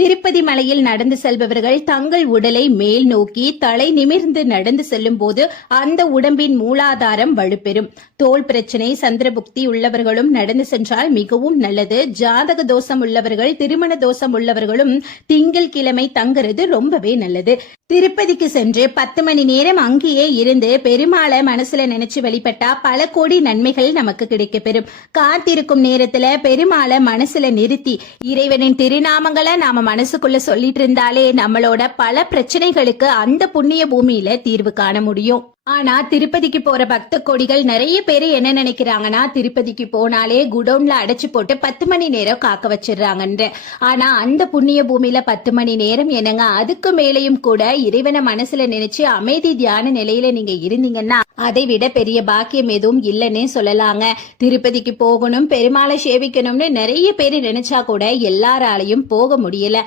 திருப்பதி மலையில் நடந்து செல்பவர்கள் தங்கள் உடலை மேல் நோக்கி தலை நிமிர்ந்து நடந்து செல்லும் போது அந்த உடம்பின் மூலாதாரம் வலுப்பெறும். தோல் பிரச்சனை, சந்திரபுக்தி உள்ளவர்களும் நடந்து சென்றால் மிகவும் நல்லது. ஜாதக தோஷம் உள்ளவர்கள், திருமண தோஷம் உள்ளவர்களும் திங்கள் கிழமை தங்குறது ரொம்பவே நல்லது. திருப்பதிக்கு சென்று 10 மணி நேரம் அங்கேயே இருந்து பெருமாளை மனசுல நினைச்சு வழிபட்டா பல கோடி நன்மைகள் நமக்கு கிடைக்கப்பெறும். காத்திருக்கும் நேரத்துல பெருமாளை மனசுல நிறுத்தி இறைவனின் திருநாமங்களை நாம மனசுக்குள்ள சொல்லிட்டு இருந்தாலே நம்மளோட பல பிரச்சனைகளுக்கு அந்த புண்ணிய பூமியில தீர்வு காண முடியும். ஆனா திருப்பதிக்கு போற பக்த கோடிகள் நிறைய பேரு என்ன நினைக்கிறாங்கன்னா, திருப்பதிக்கு போனாலே குடோன்ல அடைச்சு போட்டு 10 மணி நேரம் காக்க வச்சிடுறாங்கன்ற. ஆனா அந்த புண்ணிய பூமியில 10 மணி நேரம் என்னங்க, அதுக்கு மேலையும் கூட இறைவனை மனசுல நினைச்சு அமைதி தியான நிலையில நீங்க இருந்தீங்கன்னா அதை விட பெரிய பாக்கியம் எதுவும் இல்லைன்னே சொல்லலாங்க. திருப்பதிக்கு போகணும், பெருமாளை சேவிக்கணும்னு நிறைய பேரு நினைச்சா கூட எல்லாராலையும் போக முடியல.